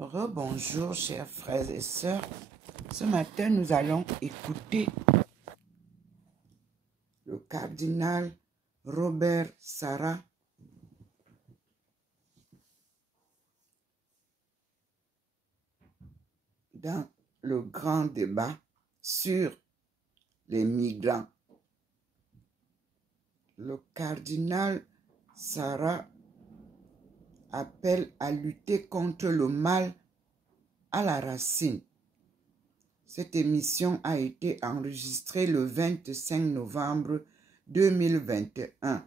Rebonjour chers frères et sœurs. Ce matin, nous allons écouter le cardinal Robert Sarah dans le grand débat sur les migrants. Le cardinal Sarah appelle à lutter contre le mal à la racine. Cette émission a été enregistrée le 25 novembre 2021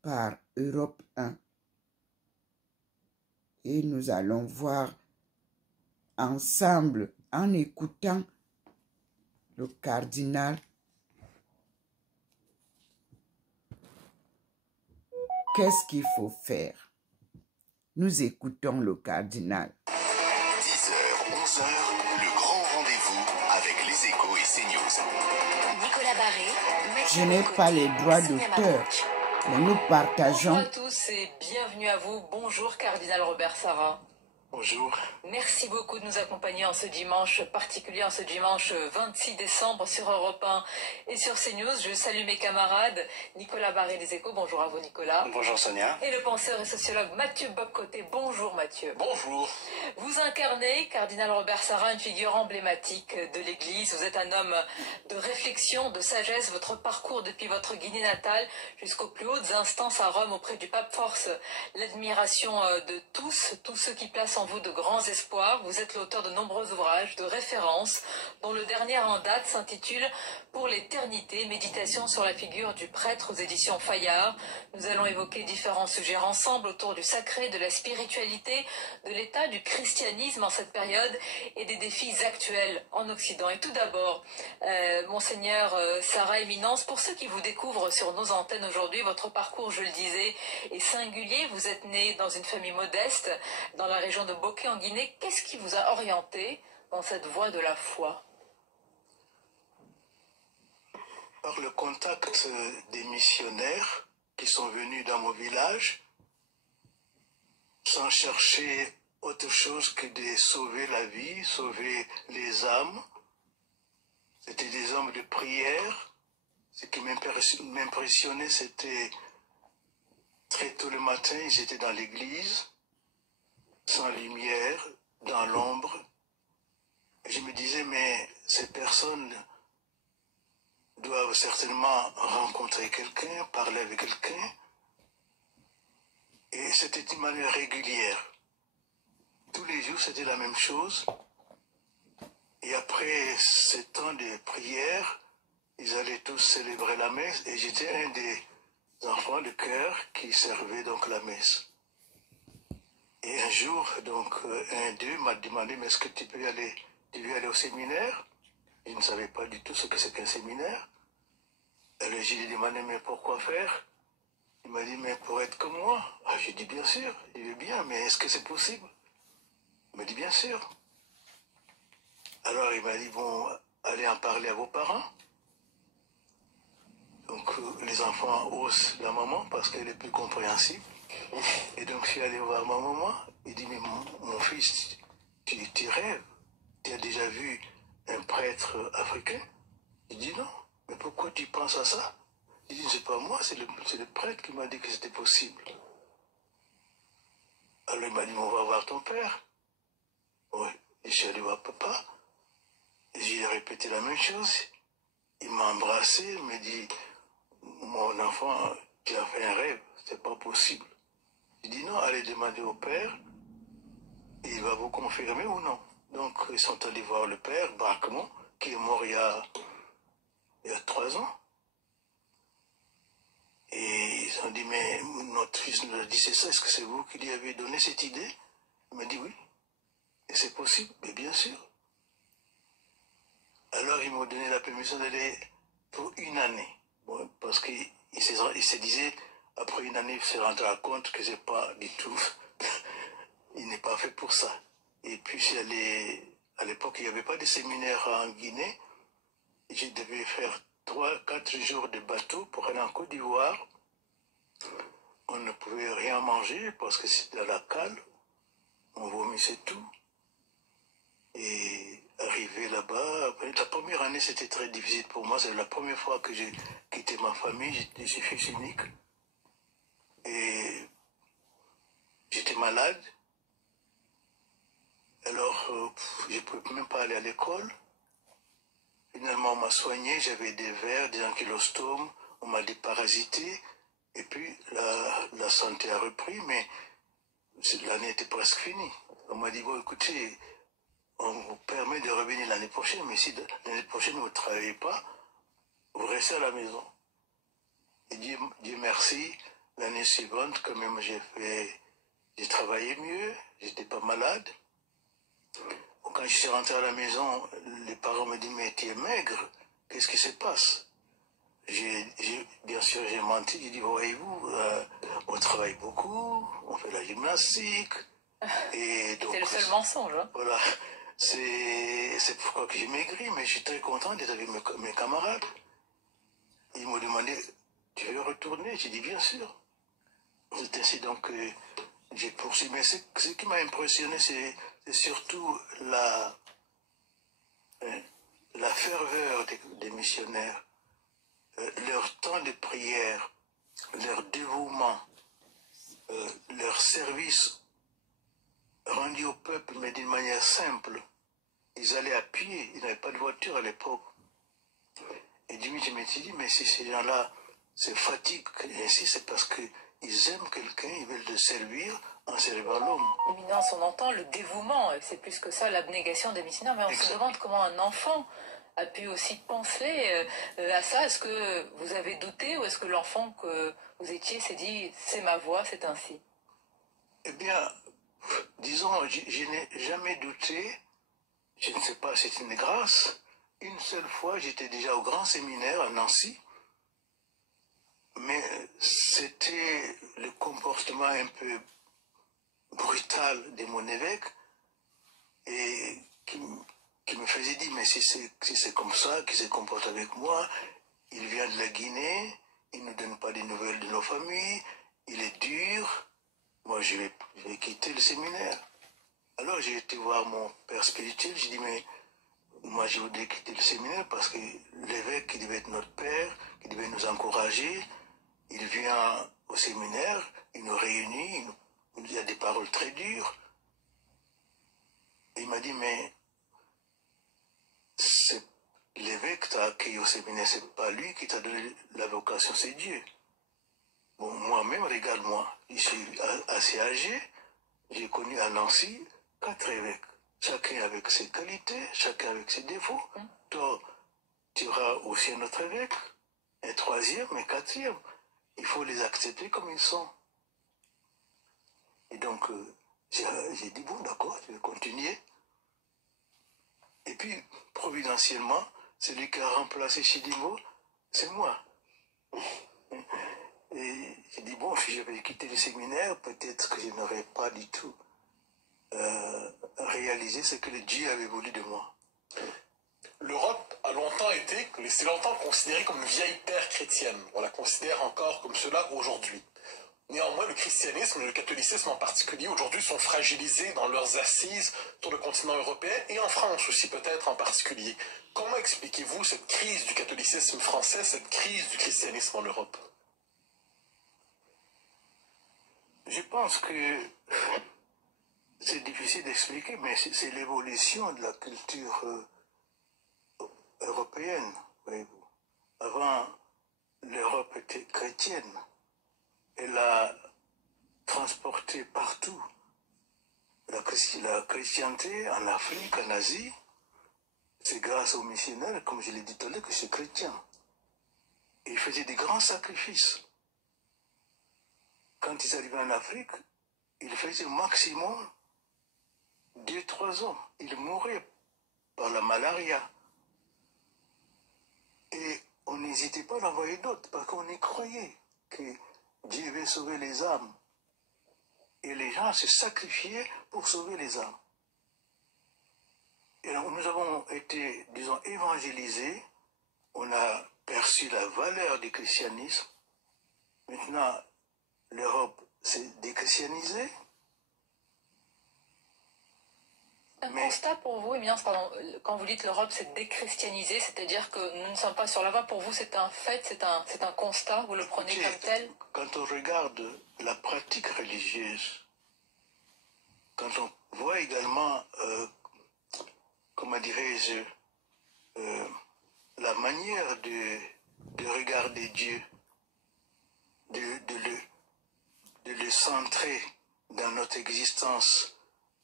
par Europe 1. Et nous allons voir ensemble, en écoutant le cardinal, qu'est-ce qu'il faut faire. Nous écoutons le cardinal. 10h, 11h, le grand rendez-vous avec les Échos et CNews. Nicolas Barré, Je n'ai pas les droits d'auteur, mais nous partageons. Bonjour à tous et bienvenue à vous. Bonjour cardinal Robert Sarah. Bonjour. Merci beaucoup de nous accompagner en ce dimanche particulier, en ce dimanche 26 décembre sur Europe 1 et sur CNews. Je salue mes camarades. Nicolas Barré des Échos, bonjour à vous Nicolas. Bonjour Sonia. Et le penseur et sociologue Mathieu Bobcoté, bonjour Mathieu. Bonjour. Vous incarnez, cardinal Robert Sarah, une figure emblématique de l'Église. Vous êtes un homme de réflexion, de sagesse. Votre parcours depuis votre Guinée natale jusqu'aux plus hautes instances à Rome auprès du pape force l'admiration de tous ceux qui placent en vous de grands espoirs. Vous êtes l'auteur de nombreux ouvrages de référence, dont le dernier en date s'intitule « Pour l'éternité, méditation sur la figure du prêtre » aux éditions Fayard. Nous allons évoquer différents sujets ensemble autour du sacré, de la spiritualité, de l'état du christianisme en cette période et des défis actuels en Occident. Et tout d'abord, Monseigneur Sarah Éminence, pour ceux qui vous découvrent sur nos antennes aujourd'hui, votre parcours, je le disais, est singulier. Vous êtes né dans une famille modeste, dans la région de Boké en Guinée. Qu'est-ce qui vous a orienté dans cette voie de la foi? Par le contact des missionnaires qui sont venus dans mon village, sans chercher autre chose que de sauver la vie, sauver les âmes. C'était des hommes de prière. Ce qui m'impressionnait, c'était très tôt le matin, ils étaient dans l'église, sans lumière, dans l'ombre. Je me disais, mais ces personnes doivent certainement rencontrer quelqu'un, parler avec quelqu'un. Et c'était une manière régulière. Tous les jours, c'était la même chose. Et après ce temps de prière, ils allaient tous célébrer la messe. Et j'étais un des enfants de chœur qui servait donc la messe. Et un jour, donc, un d'eux m'a demandé, mais est-ce que tu veux aller au séminaire? Je ne savais pas du tout ce que c'est qu'un séminaire. Alors je lui ai demandé, mais pourquoi faire? Il m'a dit, mais pour être comme moi. Ah, j'ai dit, bien sûr, je veux bien, mais est-ce que c'est possible? Il m'a dit, bien sûr. Alors il m'a dit, bon, allez en parler à vos parents. Donc les enfants haussent la maman parce qu'elle est plus compréhensible. Et donc je suis allé voir ma maman. Il dit, mais mon fils, tu rêves. Tu as déjà vu un prêtre africain? Il dit, non. Mais pourquoi tu penses à ça? Il dit, c'est pas moi, c'est le prêtre qui m'a dit que c'était possible. Alors il m'a dit, on va voir ton père. Oui, je suis allé voir papa. J'ai répété la même chose. Il m'a embrassé, il m'a dit, mon enfant, tu as fait un rêve, c'est pas possible. J'ai dit, non, allez demander au père, et il va vous confirmer ou non. Donc ils sont allés voir le père, Bracmont, qui est mort il y a 3 ans. Et ils ont dit, mais notre fils nous a dit c'est ça, est-ce que c'est vous qui lui avez donné cette idée? Il m'a dit oui. Et c'est possible? Mais bien sûr. Alors ils m'ont donné la permission d'aller pour une année. Bon, parce qu'il se disait, après une année, il se rendra compte que c'est pas du tout, il n'est pas fait pour ça. Et puis à l'époque, il n'y avait pas de séminaire en Guinée. Je devais faire 3-4 jours de bateau pour aller en Côte d'Ivoire. On ne pouvait rien manger parce que c'était à la cale. On vomit famille, c'est tout. Et arrivé là-bas, la première année, c'était très difficile pour moi. C'est la première fois que j'ai quitté ma famille. Je suis fils unique. Et j'étais malade. Alors, je ne pouvais même pas aller à l'école. Finalement, on m'a soigné. J'avais des vers, des ankylostomes. On m'a déparasité. Et puis, la santé a repris, mais l'année était presque finie. On m'a dit, bon, écoutez, on vous permet de revenir l'année prochaine, mais si l'année prochaine vous ne travaillez pas, vous restez à la maison. Et Dieu merci, l'année suivante, quand même, j'ai travaillé mieux, j'étais pas malade. Quand je suis rentré à la maison, les parents me disent, mais tu es maigre, qu'est-ce qui se passe? Bien sûr, j'ai menti, j'ai dit, voyez-vous, on travaille beaucoup, on fait la gymnastique. C'est le seul mensonge. Hein. Voilà, c'est pourquoi que j'ai maigri, mais je suis très content d'être avec mes camarades. Ils m'ont demandé, tu veux retourner? J'ai dit, bien sûr. C'est ainsi donc que j'ai poursuivi. Mais ce qui m'a impressionné, c'est surtout la ferveur des missionnaires. Leur temps de prière, leur dévouement, leur service rendu au peuple, mais d'une manière simple. Ils allaient à pied, ils n'avaient pas de voiture à l'époque. Et je me suis dit, mais si ces gens-là se fatiguent ainsi, c'est parce qu'ils aiment quelqu'un, ils veulent le servir en servant l'homme. Éminence, on entend le dévouement, c'est plus que ça, l'abnégation des missionnaires, mais on se demande comment un enfant a pu aussi penser à ça. Est-ce que vous avez douté ou est-ce que l'enfant que vous étiez s'est dit c'est ma voie, c'est ainsi? Eh bien, disons, je n'ai jamais douté. Je ne sais pas, c'est une grâce. Une seule fois, j'étais déjà au grand séminaire à Nancy, mais c'était le comportement un peu brutal de mon évêque et qui me faisait dire, mais si c'est comme ça qu'il se comporte avec moi, il vient de la Guinée, il ne nous donne pas des nouvelles de nos familles, il est dur, moi je vais quitter le séminaire. Alors j'ai été voir mon père spirituel, j'ai dit, mais moi je voudrais quitter le séminaire parce que l'évêque qui devait être notre père, qui devait nous encourager, il vient au séminaire, il nous réunit, il nous dit des paroles très dures. Et il m'a dit, mais c'est l'évêque qui t'a accueilli au séminaire, c'est pas lui qui t'a donné la vocation, c'est Dieu. Bon, moi-même, regarde-moi, je suis assez âgé, j'ai connu à Nancy 4 évêques, chacun avec ses qualités, chacun avec ses défauts. Toi, tu auras aussi un autre évêque, un troisième, un quatrième. Il faut les accepter comme ils sont. Et donc, j'ai dit, bon, d'accord, je vais continuer. Et puis, providentiellement, celui qui a remplacé Chidimbo, c'est moi. Et j'ai dit, bon, si je vais quitter le séminaire, peut-être que je n'aurais pas du tout réalisé ce que le Dieu avait voulu de moi. L'Europe a longtemps été, c'est longtemps considérée comme une vieille terre chrétienne. On la considère encore comme cela aujourd'hui. Néanmoins, le christianisme et le catholicisme en particulier aujourd'hui sont fragilisés dans leurs assises sur le continent européen et en France aussi peut-être en particulier. Comment expliquez-vous cette crise du catholicisme français, cette crise du christianisme en Europe? Je pense que c'est difficile d'expliquer, mais c'est l'évolution de la culture européenne, voyez-vous. Avant, l'Europe était chrétienne. Elle a transporté partout la chrétienté en Afrique, en Asie. C'est grâce aux missionnaires, comme je l'ai dit tout à l'heure, que je suis chrétien. Et ils faisaient des grands sacrifices. Quand ils arrivaient en Afrique, ils faisaient au maximum 2-3 ans. Ils mouraient par la malaria. Et on n'hésitait pas à envoyer d'autres, parce qu'on y croyait que Dieu veut sauver les âmes. Et les gens se sacrifiaient pour sauver les âmes. Et donc nous avons été, disons, évangélisés. On a perçu la valeur du christianisme. Maintenant, l'Europe s'est déchristianisée. Un constat pour vous, Éminence, pardon, quand vous dites l'Europe s'est déchristianisée, c'est-à-dire que nous ne sommes pas sur la voie, pour vous c'est un fait, c'est un constat, vous le prenez comme tel? Quand on regarde la pratique religieuse, quand on voit également, comment dirais-je, la manière de regarder Dieu, de le centrer dans notre existence,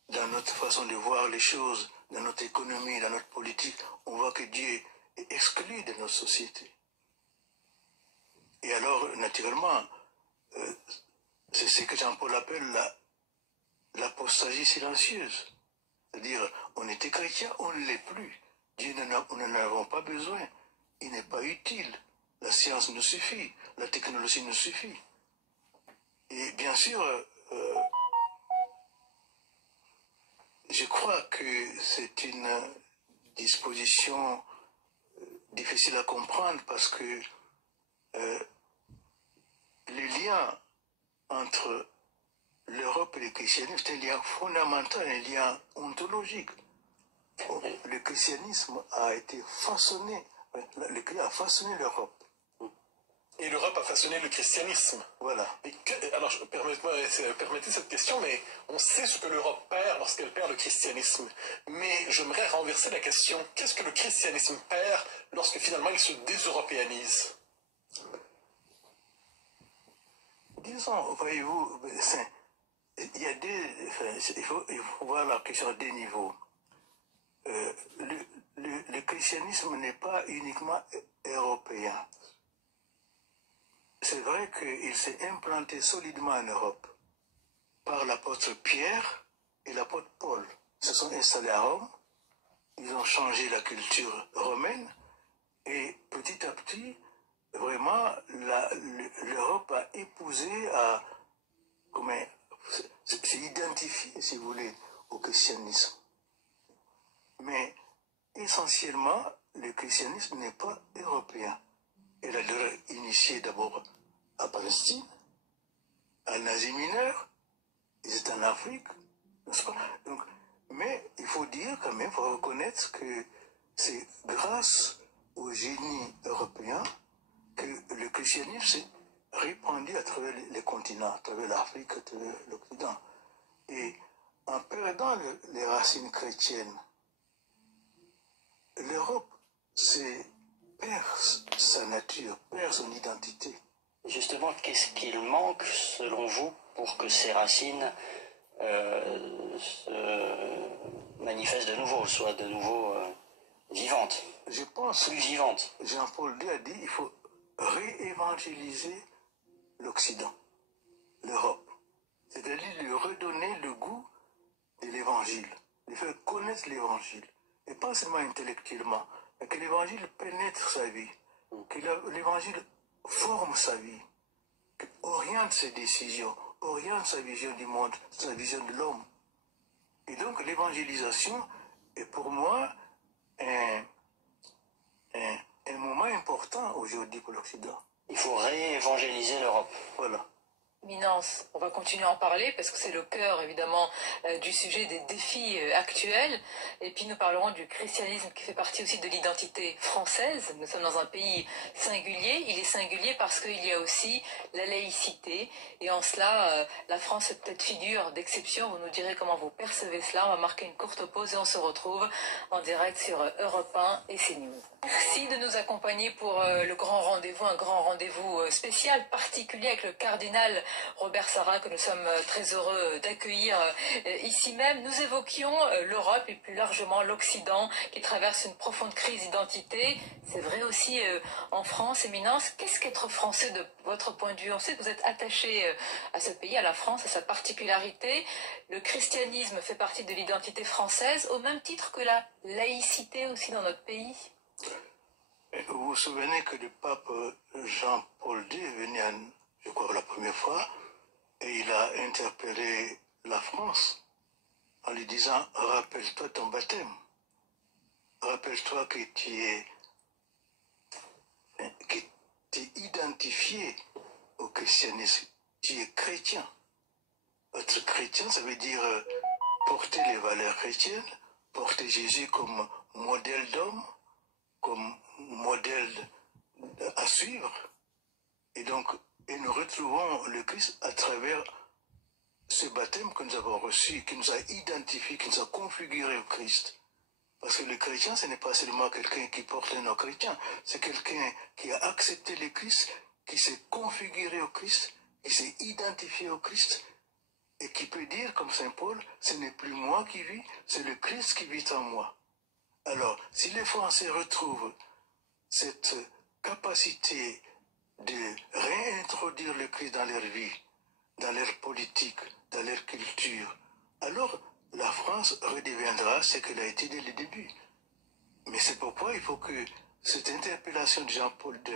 dans notre façon de voir les choses, dans notre économie, dans notre politique, on voit que Dieu est exclu de notre société. Et alors, naturellement, c'est ce que Jean-Paul appelle l'apostasie silencieuse. C'est-à-dire, on était chrétien, on ne l'est plus. Dieu, nous n'en avons pas besoin. Il n'est pas utile. La science nous suffit. La technologie nous suffit. Et bien sûr, je crois que c'est une disposition difficile à comprendre parce que le lien entre l'Europe et le christianisme, c'est un lien fondamental, un lien ontologique. Le christianisme a été façonné, le Christ a façonné l'Europe. Et l'Europe a façonné le christianisme. Voilà. Alors, permettez cette question, mais on sait ce que l'Europe perd lorsqu'elle perd le christianisme. Mais j'aimerais renverser la question. Qu'est-ce que le christianisme perd lorsque finalement il se déseuropéanise? Disons, voyez-vous, il y a il faut voir la question à deux niveaux. Le christianisme n'est pas uniquement européen. C'est vrai qu'il s'est implanté solidement en Europe par l'apôtre Pierre et l'apôtre Paul. Ils se sont installés à Rome, ils ont changé la culture romaine et petit à petit, vraiment, l'Europe a épousé, s'est identifié, si vous voulez, au christianisme. Mais essentiellement, le christianisme n'est pas européen. Elle a initié d'abord à Palestine, en Asie mineure, ils étaient en Afrique, n'est-ce pas? Donc, mais il faut dire quand même, il faut reconnaître que c'est grâce au génie européen que le christianisme s'est répandu à travers les continents, à travers l'Afrique, à travers l'Occident. Et en perdant les racines chrétiennes, l'Europe perd sa nature, perd son identité. Justement, qu'est-ce qu'il manque, selon vous, pour que ces racines se manifestent de nouveau, soient de nouveau vivantes? Je pense plus vivantes. Jean-Paul II a dit qu'il faut réévangéliser l'Occident, l'Europe. C'est-à-dire lui redonner le goût de l'évangile, lui faire connaître l'évangile. Et pas seulement intellectuellement, mais que l'évangile pénètre sa vie, que l'évangile forme sa vie, oriente ses décisions, oriente sa vision du monde, sa vision de l'homme. Et donc l'évangélisation est pour moi un moment important aujourd'hui pour l'Occident. Il faut réévangéliser l'Europe. Voilà. Éminence, on va continuer à en parler parce que c'est le cœur évidemment du sujet des défis actuels. Et puis nous parlerons du christianisme qui fait partie aussi de l'identité française. Nous sommes dans un pays singulier. Il est singulier parce qu'il y a aussi la laïcité. Et en cela, la France est peut-être figure d'exception. Vous nous direz comment vous percevez cela. On va marquer une courte pause et on se retrouve en direct sur Europe 1 et CNews. Merci de nous accompagner pour le grand rendez-vous, un grand rendez-vous spécial, particulier avec le cardinal Robert Sarah, que nous sommes très heureux d'accueillir ici même. Nous évoquions l'Europe et plus largement l'Occident qui traverse une profonde crise d'identité. C'est vrai aussi en France. Éminence, qu'est-ce qu'être français de votre point de vue? On sait que vous êtes attaché à ce pays, à la France, à sa particularité. Le christianisme fait partie de l'identité française au même titre que la laïcité aussi dans notre pays. Vous vous souvenez que le pape Jean-Paul II est venu, je crois, la première fois, et il a interpellé la France en lui disant « Rappelle-toi ton baptême. Rappelle-toi que tu es identifié au christianisme. Tu es chrétien. » Être chrétien, ça veut dire porter les valeurs chrétiennes, porté Jésus comme modèle d'homme, comme modèle à suivre. Et donc, et nous retrouvons le Christ à travers ce baptême que nous avons reçu, qui nous a identifiés, qui nous a configurés au Christ. Parce que le chrétien, ce n'est pas seulement quelqu'un qui porte un nom chrétien, c'est quelqu'un qui a accepté le Christ, qui s'est configuré au Christ, qui s'est identifié au Christ, et qui peut dire, comme Saint Paul, ce n'est plus moi qui vis, c'est le Christ qui vit en moi. Alors, si les Français retrouvent cette capacité de réintroduire le Christ dans leur vie, dans leur politique, dans leur culture, alors la France redeviendra ce qu'elle a été dès le début. Mais c'est pourquoi il faut que cette interpellation de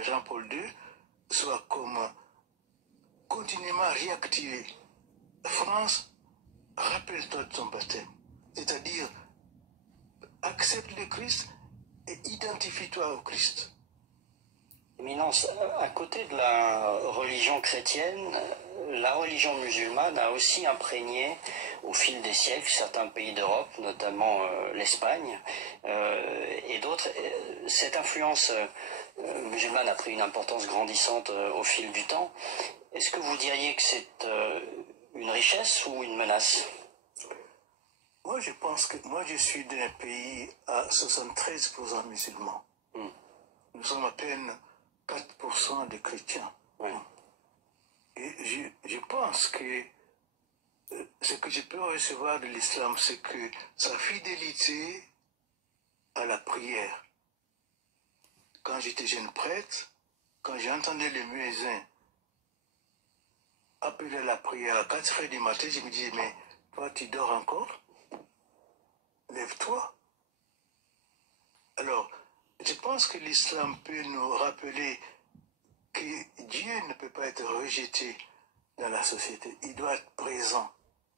Jean-Paul II soit comme continuellement réactivée. France, rappelle-toi de ton baptême. C'est-à-dire, accepte le Christ et identifie-toi au Christ. Éminence, à côté de la religion chrétienne, la religion musulmane a aussi imprégné au fil des siècles certains pays d'Europe, notamment l'Espagne et d'autres. Cette influence musulmane a pris une importance grandissante au fil du temps. Est-ce que vous diriez que c'est une richesse ou une menace? Moi, je pense que je suis d'un pays à 73% musulmans. Nous sommes à peine 4% de chrétiens. Oui. Et je pense que ce que je peux recevoir de l'islam, c'est que sa fidélité à la prière. Quand j'étais jeune prêtre, quand j'entendais le muezzin appeler à la prière à 4 heures du matin, je me disais, mais toi, tu dors encore? Lève-toi. Alors, je pense que l'islam peut nous rappeler que Dieu ne peut pas être rejeté dans la société. Il doit être présent.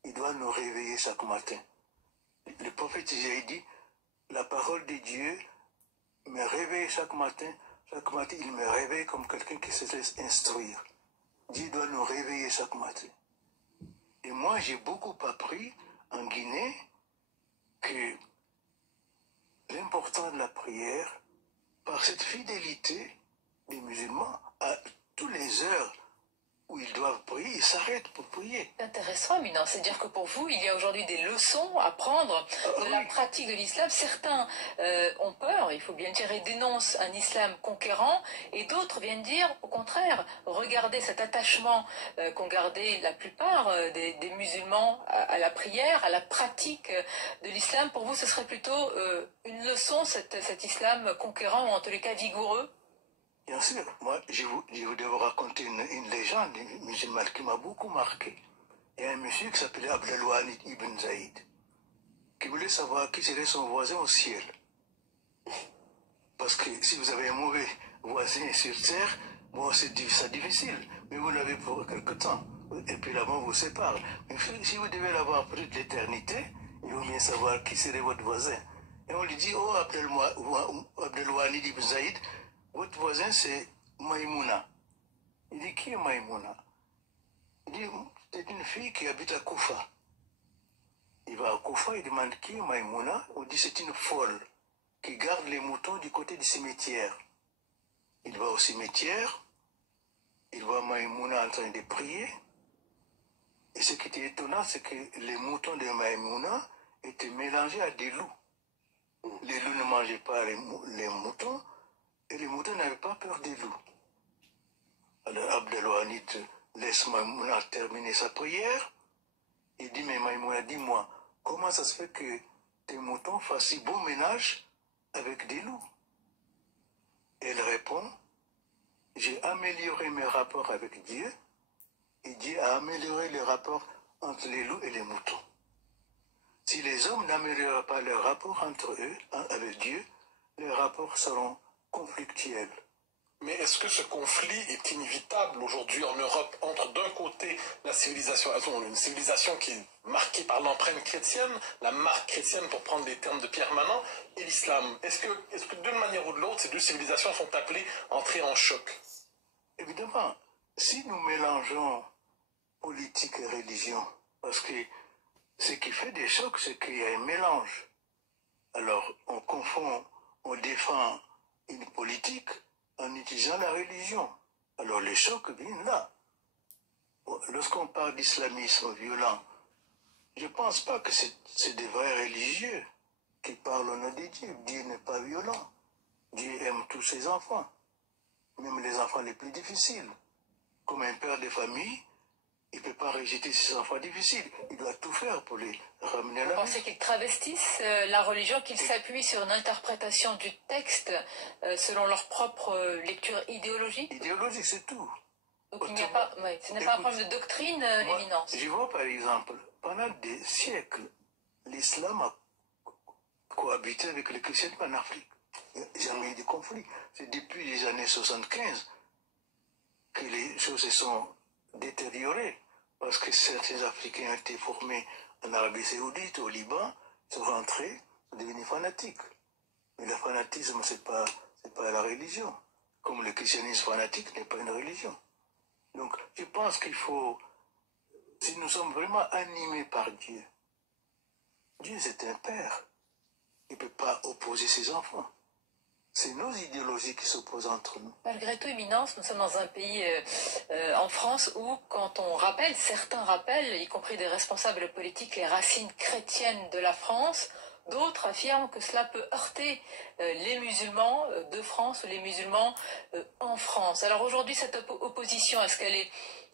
Il doit nous réveiller chaque matin. Le prophète Isaïe dit, la parole de Dieu me réveille chaque matin. Chaque matin, il me réveille comme quelqu'un qui se laisse instruire. Dieu doit nous réveiller chaque matin. Et moi, j'ai beaucoup appris en Guinée que l'importance de la prière, par cette fidélité des musulmans, à toutes les heures où ils doivent prier, ils s'arrêtent pour prier. C'est intéressant, Éminent. C'est-à-dire que pour vous, il y a aujourd'hui des leçons à prendre de la pratique de l'islam. Certains ont peur, il faut bien dire, et dénoncent un islam conquérant, et d'autres viennent dire, au contraire, regardez cet attachement qu'ont gardé la plupart des musulmans à la prière, à la pratique de l'islam. Pour vous, ce serait plutôt une leçon, cet islam conquérant, ou en tous les cas vigoureux? Bien sûr, moi, je vais vous raconter une légende musulmane qui m'a beaucoup marqué. Il y a un monsieur qui s'appelait Abdelwahid Ibn Zaïd, qui voulait savoir qui serait son voisin au ciel. Parce que si vous avez un mauvais voisin sur terre, bon, c'est difficile, mais vous l'avez pour quelque temps. Et puis la mort vous sépare. Mais si vous devez l'avoir pour toute l'éternité, il vaut bien savoir qui serait votre voisin. Et on lui dit, oh, Abdelwahid Ibn Zaïd, votre voisin, c'est Maïmouna. Il dit, qui est Maïmouna? Il dit, c'est une fille qui habite à Koufa. Il va à Koufa, il demande qui est Maïmouna. On dit, c'est une folle qui garde les moutons du côté du cimetière. Il va au cimetière, il voit Maïmouna en train de prier. Et ce qui était étonnant, c'est que les moutons de Maïmouna étaient mélangés à des loups. Les loups ne mangeaient pas les moutons, et les moutons n'avaient pas peur des loups. Alors Abdelwahid laisse Maïmouna terminer sa prière. Il dit, mais Maïmouna, dis-moi, comment ça se fait que tes moutons fassent si bon ménage avec des loups? Elle répond, j'ai amélioré mes rapports avec Dieu, et Dieu a amélioré les rapports entre les loups et les moutons. Si les hommes n'améliorent pas leurs rapports entre eux, avec Dieu, les rapports seront conflictuels. Mais est-ce que ce conflit est inévitable aujourd'hui en Europe entre d'un côté la civilisation, une civilisation qui est marquée par l'empreinte chrétienne, la marque chrétienne pour prendre les termes de Pierre Manant, et l'islam? Est-ce que d'une manière ou de l'autre, ces deux civilisations sont appelées à entrer en choc? Évidemment, si nous mélangeons politique et religion, parce que ce qui fait des chocs, c'est qu'il y a un mélange. Alors, on confond, on défend une politique en utilisant la religion. Alors, les chocs viennent là. Lorsqu'on parle d'islamisme violent, je ne pense pas que c'est des vrais religieux qui parlent au nom de Dieu. Dieu n'est pas violent. Dieu aime tous ses enfants, même les enfants les plus difficiles. Comme un père de famille, il ne peut pas rejeter ses enfants difficiles. Il doit tout faire pour les ramener à la vie. Vous pensez qu'ils travestissent la religion, qu'ils s'appuient sur une interprétation du texte selon leur propre lecture idéologique? Idéologique, c'est tout. Donc il n'y a pas, ce n'est pas un problème de doctrine, Éminence. Je vois par exemple, pendant des siècles, l'islam a cohabité avec le christianisme en Afrique. Il n'y a jamais eu de conflit. C'est depuis les années 75 que les choses se sont détériorées, parce que certains Africains ont été formés en Arabie Saoudite, au Liban, sont rentrés, sont devenus fanatiques. Mais le fanatisme, c'est pas la religion. Comme le christianisme fanatique n'est pas une religion. Donc, je pense qu'il faut, si nous sommes vraiment animés par Dieu, Dieu c'est un père. Il ne peut pas opposer ses enfants. C'est nos idéologies qui s'opposent entre nous. Malgré tout, Éminence, nous sommes dans un pays, en France, où quand on rappelle, certains rappellent, y compris des responsables politiques, les racines chrétiennes de la France, d'autres affirment que cela peut heurter les musulmans de France ou les musulmans en France. Alors aujourd'hui, cette opposition, est-ce qu'elle est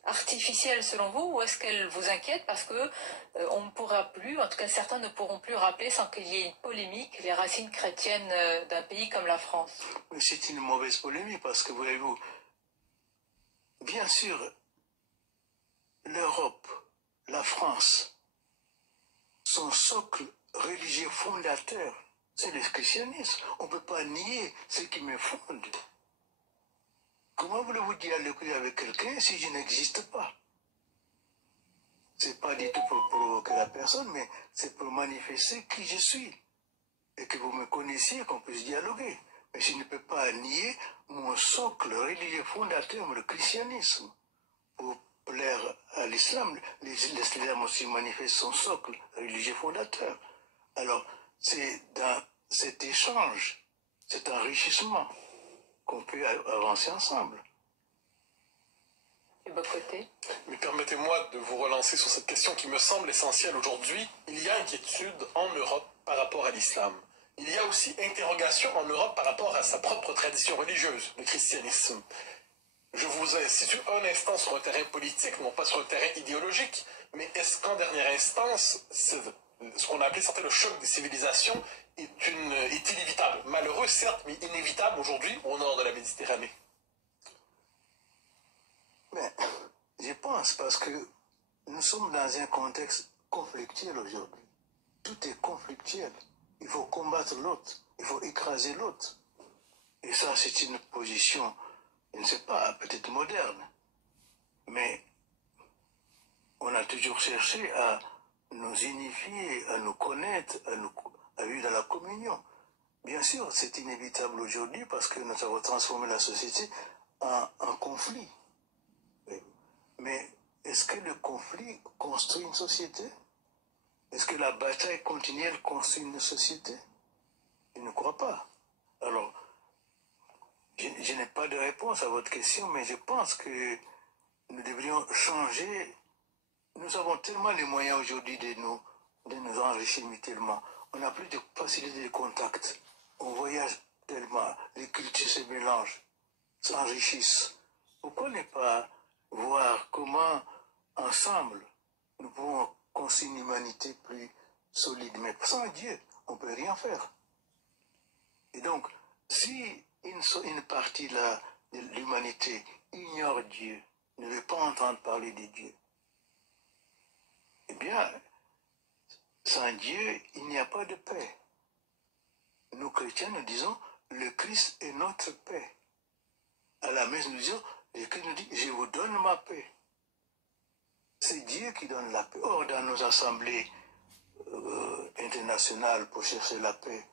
artificielle selon vous, ou est-ce qu'elle vous inquiète parce que on ne pourra plus, en tout cas certains ne pourront plus rappeler sans qu'il y ait une polémique les racines chrétiennes d'un pays comme la France? Mais c'est une mauvaise polémique parce que voyez-vous, bien sûr, l'Europe, la France, son socle religieux fondateur, c'est le christianisme. On ne peut pas nier ce qui me fonde. Comment voulez-vous dialoguer avec quelqu'un si je n'existe pas? C'est pas du tout pour provoquer la personne, mais c'est pour manifester qui je suis. Et que vous me connaissiez, qu'on puisse dialoguer. Mais je ne peux pas nier mon socle religieux fondateur, le christianisme. Pour plaire à l'islam, l'islam aussi manifeste son socle religieux fondateur. Alors, c'est dans cet échange, cet enrichissement, qu'on peut avancer ensemble. Du bon côté. Mais permettez-moi de vous relancer sur cette question qui me semble essentielle aujourd'hui. Il y a inquiétude en Europe par rapport à l'islam. Il y a aussi interrogation en Europe par rapport à sa propre tradition religieuse, le christianisme. Je vous situe un instant sur un terrain politique, non pas sur un terrain idéologique, mais est-ce qu'en dernière instance, ce qu'on a appelé certains le choc des civilisations est inévitable? Malheureux, certes, mais inévitable aujourd'hui au nord de la Méditerranée. Mais je pense parce que nous sommes dans un contexte conflictuel aujourd'hui. Tout est conflictuel. Il faut combattre l'autre. Il faut écraser l'autre. Et ça, c'est une position, je ne sais pas, peut-être moderne. Mais on a toujours cherché à nous unifier, à nous connaître, à vivre dans la communion. Bien sûr, c'est inévitable aujourd'hui parce que nous avons transformé la société en conflit. Mais est-ce que le conflit construit une société? Est-ce que la bataille continuelle construit une société? Je ne crois pas. Alors, je n'ai pas de réponse à votre question, mais je pense que nous devrions changer. Nous avons tellement les moyens aujourd'hui de nous enrichir mutuellement. On n'a plus de facilité de contact. On voyage tellement. Les cultures se mélangent, s'enrichissent. Pourquoi ne pas voir comment, ensemble, nous pouvons construire une humanité plus solide? Mais sans Dieu, on ne peut rien faire. Et donc, si une partie de l'humanité ignore Dieu, ne veut pas entendre parler de Dieu, eh bien, sans Dieu, il n'y a pas de paix. Nous, chrétiens, nous disons, le Christ est notre paix. À la messe, nous disons, le Christ nous dit, je vous donne ma paix. C'est Dieu qui donne la paix. Or, dans nos assemblées internationales pour chercher la paix,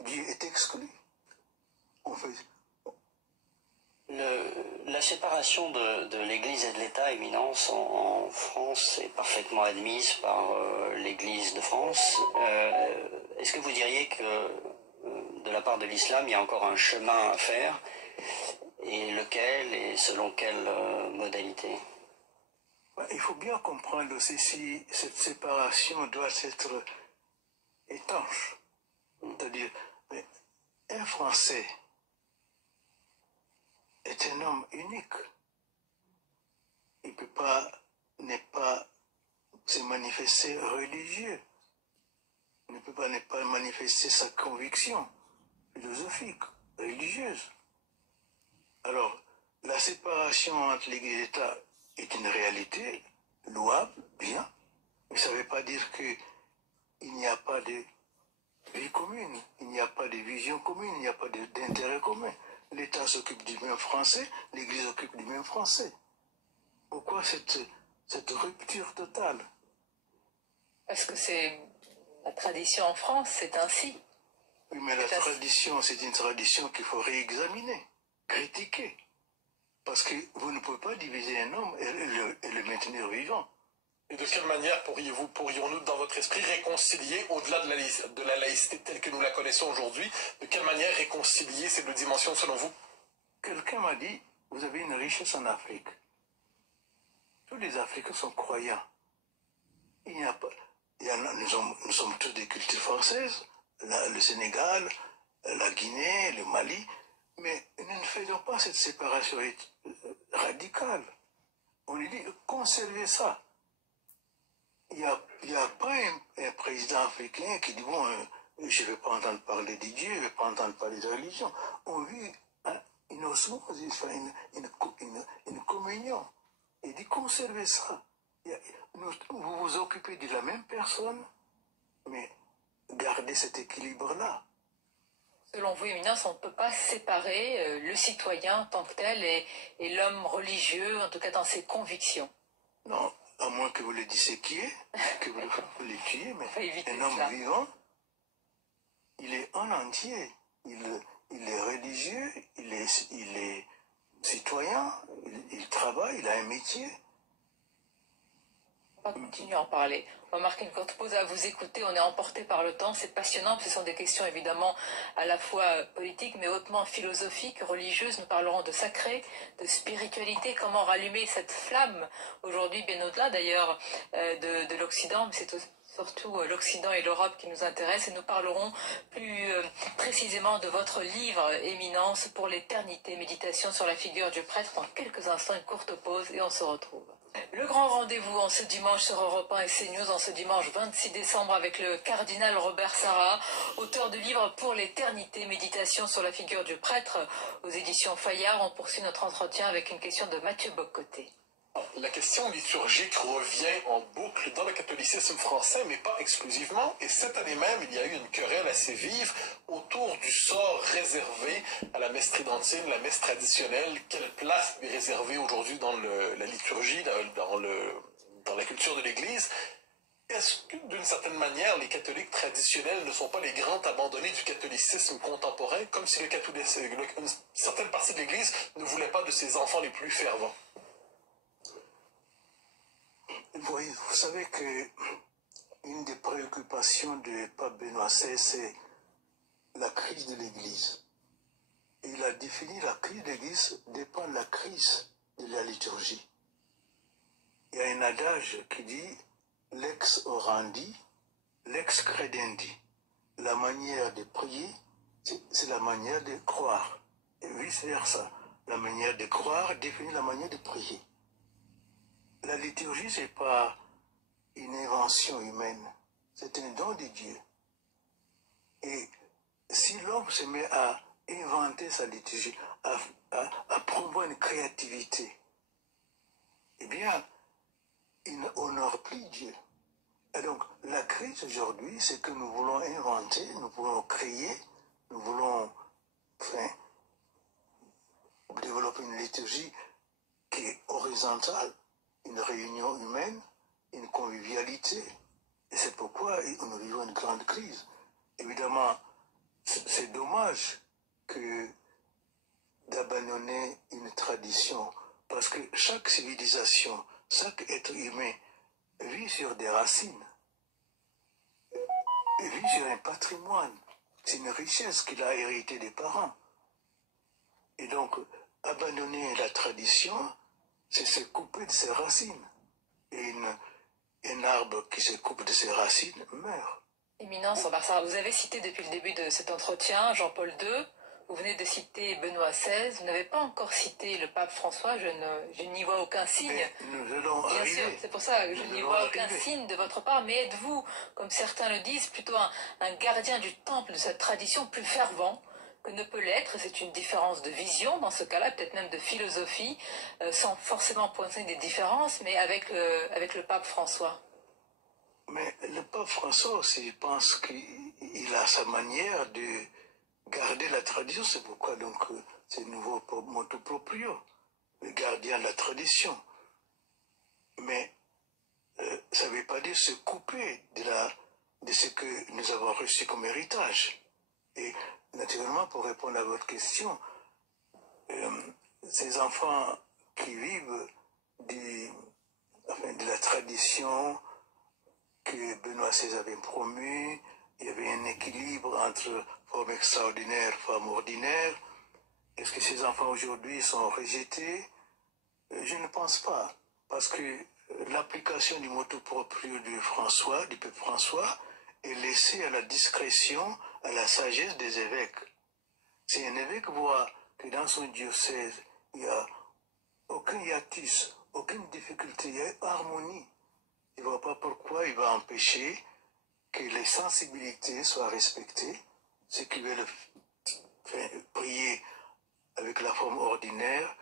Dieu est exclu. On fait... La séparation de l'Église et de l'État, Éminence, en France est parfaitement admise par l'Église de France. Est-ce que vous diriez que de la part de l'islam, il y a encore un chemin à faire, et lequel et selon quelle modalité? Il faut bien comprendre aussi si cette séparation doit être étanche. C'est-à-dire, un Français est un homme unique. Il n'est pas se manifester religieux. Il ne peut pas ne pas manifester sa conviction philosophique, religieuse. Alors, la séparation entre l'Église et l'État est une réalité louable, bien, mais ça ne veut pas dire qu'il n'y a pas de vie commune, il n'y a pas de vision commune, il n'y a pas d'intérêt commun. L'État s'occupe du même français, l'Église s'occupe du même français. Pourquoi cette rupture totale? Parce que c'est la tradition en France, c'est ainsi. Oui, mais la tradition, c'est une tradition qu'il faut réexaminer, critiquer. Parce que vous ne pouvez pas diviser un homme et le maintenir vivant. Et de quelle manière pourrions-nous, dans votre esprit, réconcilier, au-delà de la laïcité telle que nous la connaissons aujourd'hui, de quelle manière réconcilier ces deux dimensions selon vous? Quelqu'un m'a dit, vous avez une richesse en Afrique. Tous les Africains sont croyants. Il n'y a pas, nous sommes tous des cultures françaises, le Sénégal, la Guinée, le Mali, mais nous ne faisons pas cette séparation radicale. On lui dit, conservez ça. Il n'y a pas un président africain qui dit, bon, je ne vais pas entendre parler de Dieu, je ne vais pas entendre parler de religion. On vit une osmose, une communion. Il dit, conservez ça. Vous vous occupez de la même personne, mais gardez cet équilibre-là. Selon vous, Éminence, on ne peut pas séparer le citoyen en tant que tel et l'homme religieux, en tout cas dans ses convictions. Non, à moins que vous le disséquiez, que vous le tuiez, mais un homme cela. vivant, il est en entier. Il est religieux, il est citoyen, il travaille, il a un métier. On va continuer à en parler. On va marquer une courte pause à vous écouter. On est emporté par le temps. C'est passionnant. Ce sont des questions évidemment à la fois politiques mais hautement philosophiques, religieuses. Nous parlerons de sacré, de spiritualité. Comment rallumer cette flamme aujourd'hui, bien au-delà d'ailleurs de l'Occident. Mais c'est surtout l'Occident et l'Europe qui nous intéressent. Et nous parlerons plus précisément de votre livre, Éminence, pour l'éternité, méditation sur la figure du prêtre. Dans quelques instants, une courte pause et on se retrouve. Le grand rendez-vous en ce dimanche sur Europe 1 et CNews, en ce dimanche 26 décembre avec le cardinal Robert Sarah, auteur de livre pour l'éternité, méditation sur la figure du prêtre aux éditions Fayard. On poursuit notre entretien avec une question de Mathieu Bocoté. La question liturgique revient en boucle dans le catholicisme français, mais pas exclusivement. Et cette année même, il y a eu une querelle assez vive autour du sort réservé à la messe tridentine, la messe traditionnelle. Quelle place est réservée aujourd'hui dans la liturgie, dans la culture de l'Église? Est-ce que, d'une certaine manière, les catholiques traditionnels ne sont pas les grands abandonnés du catholicisme contemporain, comme si une certaine partie de l'Église ne voulait pas de ses enfants les plus fervents? Oui, vous savez que une des préoccupations du pape Benoît XVI, c'est la crise de l'Église. Et il a défini la crise de l'Église dépend de la crise de la liturgie. Il y a un adage qui dit lex orandi, lex credendi. La manière de prier, c'est la manière de croire. Et vice-versa. La manière de croire définit la manière de prier. La liturgie, ce n'est pas une invention humaine, c'est un don de Dieu. Et si l'homme se met à inventer sa liturgie, à promouvoir une créativité, eh bien, il n'honore plus Dieu. Et donc, la crise aujourd'hui, c'est que nous voulons inventer, nous voulons créer, nous voulons développer une liturgie qui est horizontale, une réunion humaine, une convivialité. Et c'est pourquoi nous vivons une grande crise. Évidemment, c'est dommage d'abandonner une tradition, parce que chaque civilisation, chaque être humain vit sur des racines, vit sur un patrimoine. c'est une richesse qu'il a héritée des parents. Et donc, abandonner la tradition, c'est se couper de ses racines. Et un arbre qui se coupe de ses racines meurt. Éminence Robert Sarra, vous avez cité depuis le début de cet entretien Jean-Paul II, vous venez de citer Benoît XVI, vous n'avez pas encore cité le pape François, je n'y vois aucun signe. Mais nous allons Bien arriver. sûr, c'est pour ça que je n'y vois aucun signe de votre part, mais êtes-vous, comme certains le disent, plutôt un gardien du temple de cette tradition plus fervent que ne peut l'être? C'est une différence de vision dans ce cas-là, peut-être même de philosophie, sans forcément pointer des différences, mais avec le pape François. Mais le pape François aussi, je pense qu'il a sa manière de garder la tradition. C'est pourquoi donc c'est nouveau motu proprio, le gardien de la tradition. Mais ça ne veut pas dire se couper de ce que nous avons reçu comme héritage. Et naturellement, pour répondre à votre question, ces enfants qui vivent de la tradition que Benoît XVI avait promue, il y avait un équilibre entre forme extraordinaire, forme ordinaire. Est-ce que ces enfants aujourd'hui sont rejetés? Je ne pense pas, parce que l'application du motu proprio du pape François, est laissée à la discrétion, à la sagesse des évêques. Si un évêque voit que dans son diocèse, il n'y a aucun hiatus, aucune difficulté, il y a harmonie, il ne voit pas pourquoi il va empêcher que les sensibilités soient respectées. Ceux qui veulent prier avec la forme ordinaire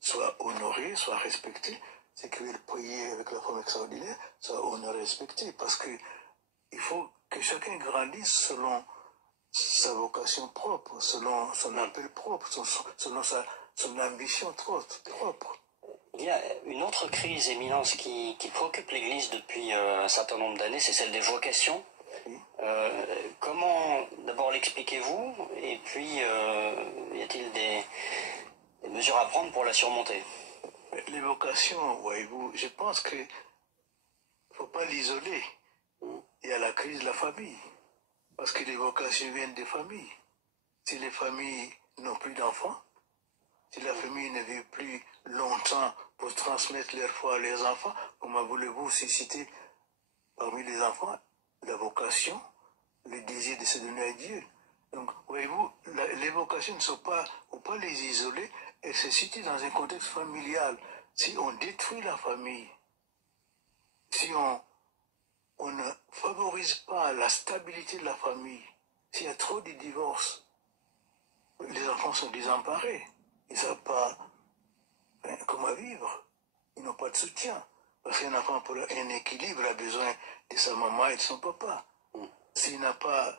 soient honorés, soient respectés. Ceux qui veulent prier avec la forme extraordinaire soient honorés, respectés. Parce que il faut que chacun grandisse selon sa vocation propre, selon son appel propre, selon son ambition propre. Il y a une autre crise, Éminence, qui préoccupe l'Église depuis un certain nombre d'années, c'est celle des vocations. Oui. Comment, d'abord, l'expliquez-vous, et puis y a-t-il des mesures à prendre pour la surmonter? Les vocations, voyez-vous, je pense qu'il ne faut pas l'isoler. Il y a la crise de la famille, parce que les vocations viennent des familles. Si les familles n'ont plus d'enfants, si la famille ne vit plus longtemps pour transmettre leur foi à leurs enfants, comment voulez-vous susciter parmi les enfants la vocation, le désir de se donner à Dieu? Donc, voyez-vous, les vocations ne sont pas, faut pas les isoler, elles se situent dans un contexte familial. Si on détruit la famille, si on ne favorise pas la stabilité de la famille, s'il y a trop de divorces, les enfants sont désemparés. Ils ne savent pas comment vivre. Ils n'ont pas de soutien. Parce qu'un enfant, pour un équilibre, a besoin de sa maman et de son papa. S'il n'a pas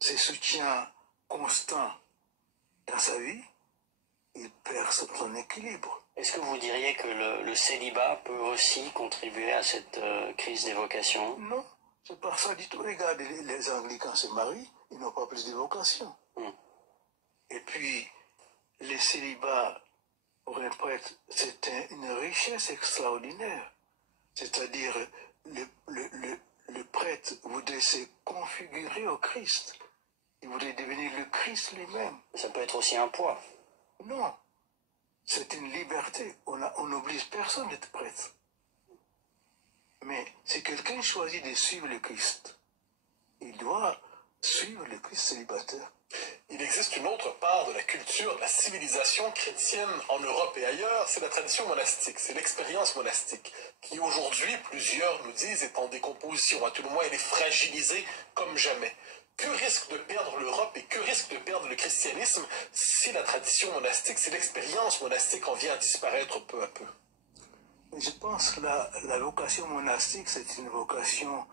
ce soutien constant dans sa vie, il perd son équilibre. Est-ce que vous diriez que le célibat peut aussi contribuer à cette crise des vocations? Non, c'est pas ça du tout. Regardez, les anglicans se marient, ils n'ont pas plus de vocation. Et puis, les célibats pour un prêtre, c'est une richesse extraordinaire. C'est-à-dire, le prêtre voudrait se configurer au Christ. Il voudrait devenir le Christ lui-même. Ça peut être aussi un poids. Non, c'est une liberté. On n'oblige personne d'être prêtre. Mais si quelqu'un choisit de suivre le Christ, il doit suivre le Christ célibataire. Il existe une autre part de la culture, de la civilisation chrétienne en Europe et ailleurs, c'est la tradition monastique, c'est l'expérience monastique, qui aujourd'hui, plusieurs nous disent, est en décomposition, à tout le moins elle est fragilisée comme jamais. Que risque de perdre l'Europe et que risque de perdre le christianisme si la tradition monastique, si l'expérience monastique en vient à disparaître peu à peu? Je pense que la vocation monastique, c'est une vocation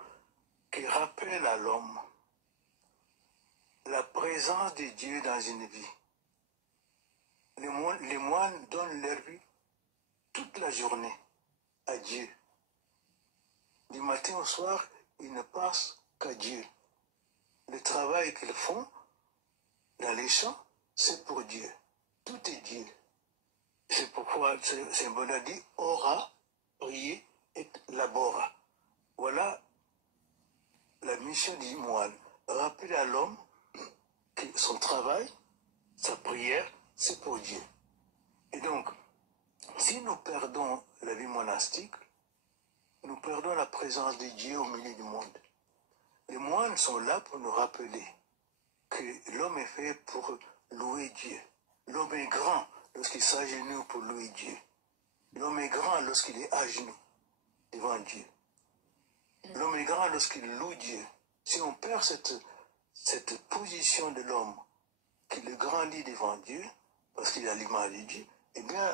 qui rappelle à l'homme la présence de Dieu dans une vie. Les moines donnent leur vie toute la journée à Dieu. Du matin au soir, ils ne pensent qu'à Dieu. Le travail qu'ils font dans les champs, c'est pour Dieu. Tout est Dieu. C'est pourquoi Saint Benoît dit ora, prier et labora. Voilà la mission du moine. Rappeler à l'homme que son travail, sa prière, c'est pour Dieu. Et donc, si nous perdons la vie monastique, nous perdons la présence de Dieu au milieu du monde. Les moines sont là pour nous rappeler que l'homme est fait pour louer Dieu. L'homme est grand lorsqu'il s'agenouille pour louer Dieu. L'homme est grand lorsqu'il est à genoux devant Dieu. L'homme est grand lorsqu'il loue Dieu. Si on perd cette position de l'homme, qu'il grandit devant Dieu, parce qu'il a l'image de Dieu, eh bien,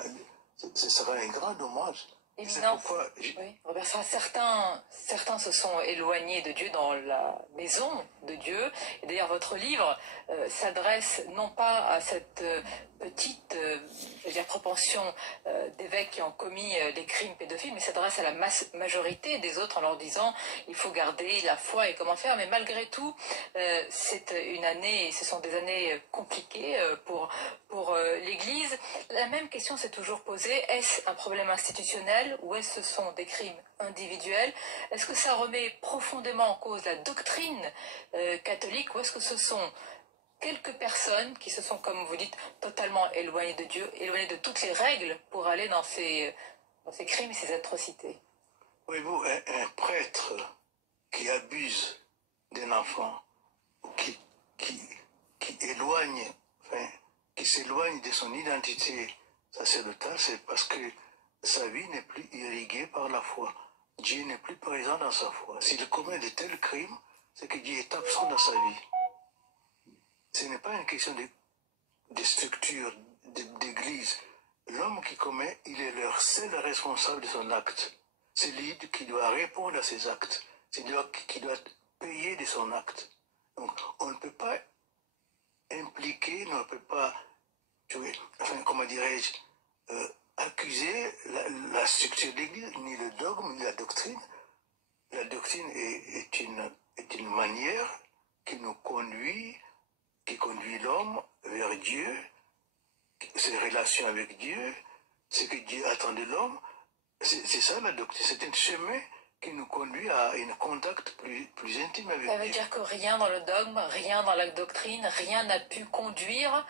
ce sera un grand dommage. Éminence, oui, Robert Sarra, certains se sont éloignés de Dieu dans la maison de Dieu. Et d'ailleurs, votre livre s'adresse non pas à cette petite propension d'évêques qui ont commis des crimes pédophiles, mais s'adresse à la majorité des autres en leur disant il faut garder la foi et comment faire. Mais malgré tout, c'est une année, ce sont des années compliquées pour l'Église. La même question s'est toujours posée, est-ce un problème institutionnel ou est-ce que ce sont des crimes individuels? Est-ce que ça remet profondément en cause la doctrine catholique ou est-ce que ce sont quelques personnes qui se sont, comme vous dites, totalement éloignées de Dieu, éloignées de toutes les règles pour aller dans ces crimes et ces atrocités? Voyez-vous, un prêtre qui abuse d'un enfant ou qui éloigne, enfin, qui s'éloigne de son identité sacerdotale, c'est parce que sa vie n'est plus irriguée par la foi. Dieu n'est plus présent dans sa foi. S'il commet de tels crimes, c'est que Dieu est absent dans sa vie. Ce n'est pas une question de structure, d'église. L'homme qui commet, il est leur seul responsable de son acte. C'est lui qui doit répondre à ses actes. C'est lui qui doit payer de son acte. Donc, on ne peut pas impliquer, on ne peut pas, enfin, comment dirais-je, accuser la structure de l'Église, ni le dogme, ni la doctrine. La doctrine est une manière qui nous conduit, qui conduit l'homme vers Dieu, ses relations avec Dieu, ce que Dieu attend de l'homme. C'est ça la doctrine, c'est un chemin qui nous conduit à un contact plus intime avec Dieu. Ça veut dire que rien dans le dogme, rien dans la doctrine, rien n'a pu conduire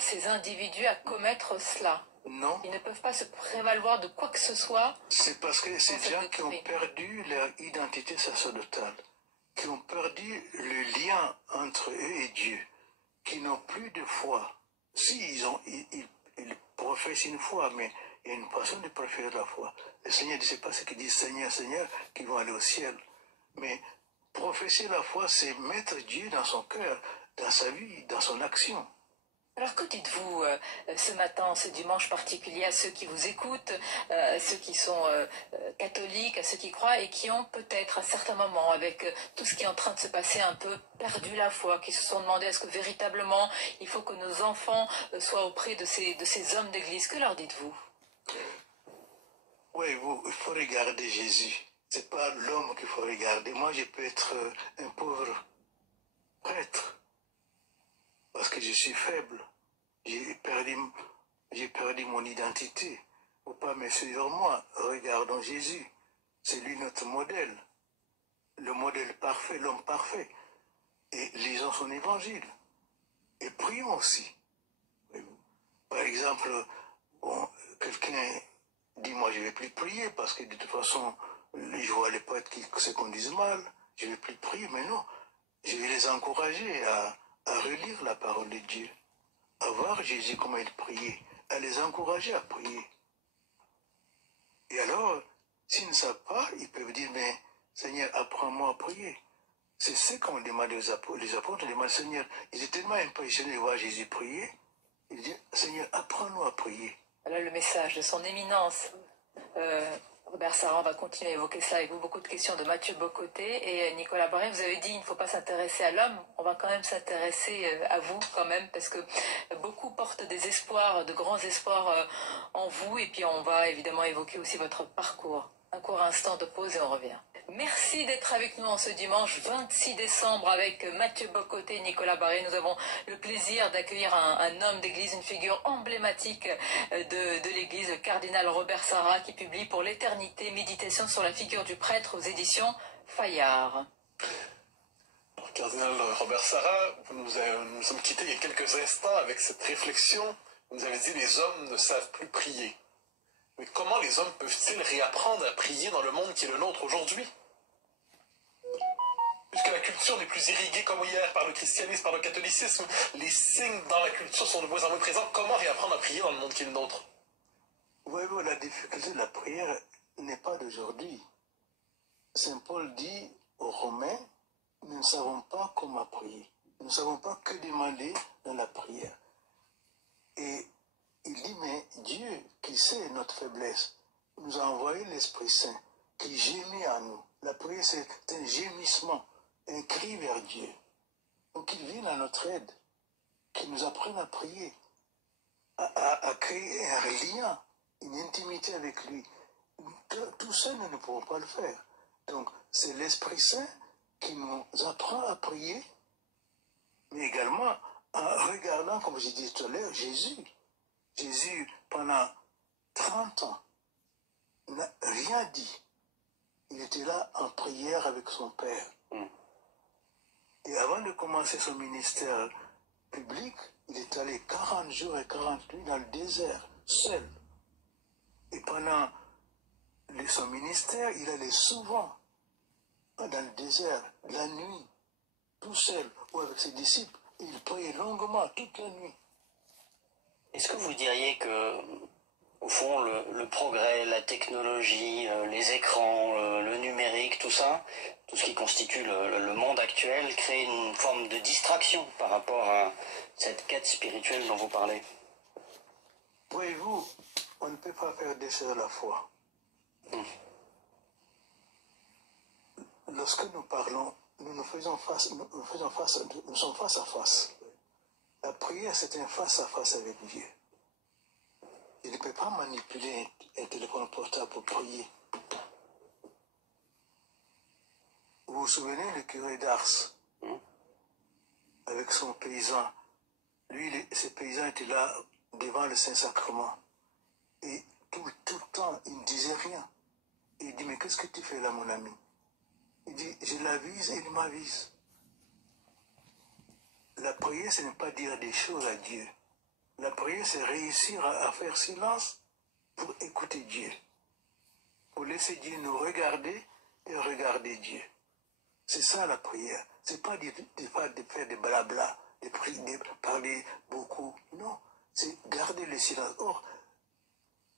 ces individus à commettre cela. Non. Ils ne peuvent pas se prévaloir de quoi que ce soit. C'est parce que ces gens qui ont perdu leur identité sacerdotale, qui ont perdu le lien entre eux et Dieu, qui n'ont plus de foi. Si ils professent une foi, mais il y a une façon de proférer la foi. Le Seigneur ne sait pas ce qu'il dit Seigneur, Seigneur, qui vont aller au ciel. Mais professer la foi, c'est mettre Dieu dans son cœur, dans sa vie, dans son action. Alors que dites-vous ce matin, ce dimanche particulier, à ceux qui vous écoutent, à ceux qui sont catholiques, à ceux qui croient et qui ont peut-être à certains moments, avec tout ce qui est en train de se passer, un peu perdu la foi, qui se sont demandé est-ce que véritablement il faut que nos enfants soient auprès de ces hommes d'église? Que leur dites-vous? Oui, il faut regarder Jésus. C'est pas l'homme qu'il faut regarder. Moi, je peux être un pauvre prêtre. Parce que je suis faible. J'ai perdu mon identité. Il ne faut pas me suivre moi. Regardons Jésus. C'est lui notre modèle. Le modèle parfait, l'homme parfait. Et lisons son évangile. Et prions aussi. Par exemple, quelqu'un dit, moi je ne vais plus prier parce que de toute façon, je vois les prêtres qui se conduisent mal. Je ne vais plus prier, mais non. Je vais les encourager à relire la parole de Dieu, à voir Jésus comment il priait, à les encourager à prier. Et alors, s'ils ne savent pas, ils peuvent dire, mais Seigneur, apprends-moi à prier. C'est ce qu'on demande aux apôtres. Les apôtres demandent, Seigneur, ils étaient tellement impressionnés de voir Jésus prier. Ils disent, Seigneur, apprends-nous à prier. Voilà le message de son éminence. Robert Sarra, on va continuer à évoquer cela avec vous. Beaucoup de questions de Mathieu Bocoté et Nicolas Barré. Vous avez dit il ne faut pas s'intéresser à l'homme. On va quand même s'intéresser à vous quand même parce que beaucoup portent des espoirs, de grands espoirs en vous. Et puis on va évidemment évoquer aussi votre parcours. Un court instant de pause et on revient. Merci d'être avec nous en ce dimanche 26 décembre avec Mathieu Bocoté et Nicolas Barré. Nous avons le plaisir d'accueillir un homme d'église, une figure emblématique de l'église, le cardinal Robert Sarra, qui publie pour l'éternité Méditation sur la figure du prêtre aux éditions Fayard. Cardinal Robert Sarah, nous sommes quittés il y a quelques instants avec cette réflexion. Vous nous avez dit les hommes ne savent plus prier. Mais comment les hommes peuvent-ils réapprendre à prier dans le monde qui est le nôtre aujourd'hui? Puisque la culture n'est plus irriguée comme hier par le christianisme, par le catholicisme, les signes dans la culture sont de moins en moins présents. Comment réapprendre à prier dans le monde qui est le nôtre? Voyez-vous, la difficulté de la prière n'est pas d'aujourd'hui. Saint Paul dit aux Romains, nous ne savons pas comment prier. Nous ne savons pas que demander dans la prière. Et il dit, mais Dieu, qui sait notre faiblesse, nous a envoyé l'Esprit Saint, qui gémit en nous. La prière, c'est un gémissement, un cri vers Dieu. Donc il vient à notre aide, qu'il nous apprenne à prier, à créer un lien, une intimité avec lui. Tout ça, nous ne pouvons pas le faire. Donc c'est l'Esprit Saint qui nous apprend à prier, mais également en regardant, comme j'ai dit tout à l'heure, Jésus. Jésus, pendant 30 ans, n'a rien dit. Il était là en prière avec son Père. Et avant de commencer son ministère public, il est allé 40 jours et 40 nuits dans le désert, seul. Et pendant son ministère, il allait souvent dans le désert, la nuit, tout seul, ou avec ses disciples. Et il priait longuement toute la nuit. Est-ce que vous diriez que, au fond, le progrès, la technologie, les écrans, le numérique, tout ça, tout ce qui constitue le monde actuel, crée une forme de distraction par rapport à cette quête spirituelle dont vous parlez? Voyez-vous, on ne peut pas faire des choses à la fois. Lorsque nous parlons, nous sommes face à face. La prière, c'est un face à face avec Dieu. Il ne peut pas manipuler un téléphone portable pour prier. Vous vous souvenez du curé d'Ars, avec son paysan. Lui, ces paysans étaient là devant le Saint-Sacrement. Et tout le temps, il ne disait rien. Et il dit, mais qu'est-ce que tu fais là, mon ami? Il dit, je l'avise et il m'avise. La prière, ce n'est pas dire des choses à Dieu. La prière, c'est réussir à faire silence pour écouter Dieu. Pour laisser Dieu nous regarder et regarder Dieu. C'est ça la prière. C'est pas de faire des blabla, de parler beaucoup. Non, c'est garder le silence. Or,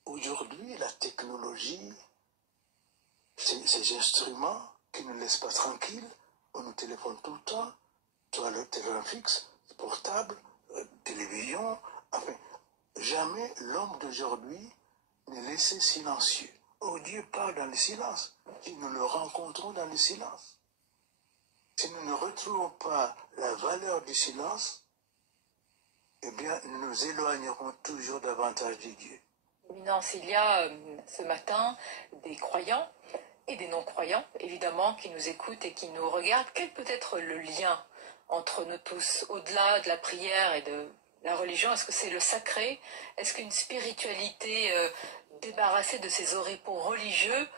aujourd'hui, la technologie, ces instruments qui ne laissent pas tranquilles, on nous téléphone tout le temps, tu as le téléphone fixe, portable, télévision, enfin, jamais l'homme d'aujourd'hui n'est laissé silencieux. Oh, Dieu parle dans le silence. Si nous le rencontrons dans le silence. Si nous ne retrouvons pas la valeur du silence, eh bien, nous nous éloignerons toujours davantage de Dieu. Éminence, il y a ce matin des croyants et des non-croyants, évidemment, qui nous écoutent et qui nous regardent. Quel peut être le lien entre nous tous, au-delà de la prière et de la religion? Est-ce que c'est le sacré? Est-ce qu'une spiritualité débarrassée de ses oripeaux religieux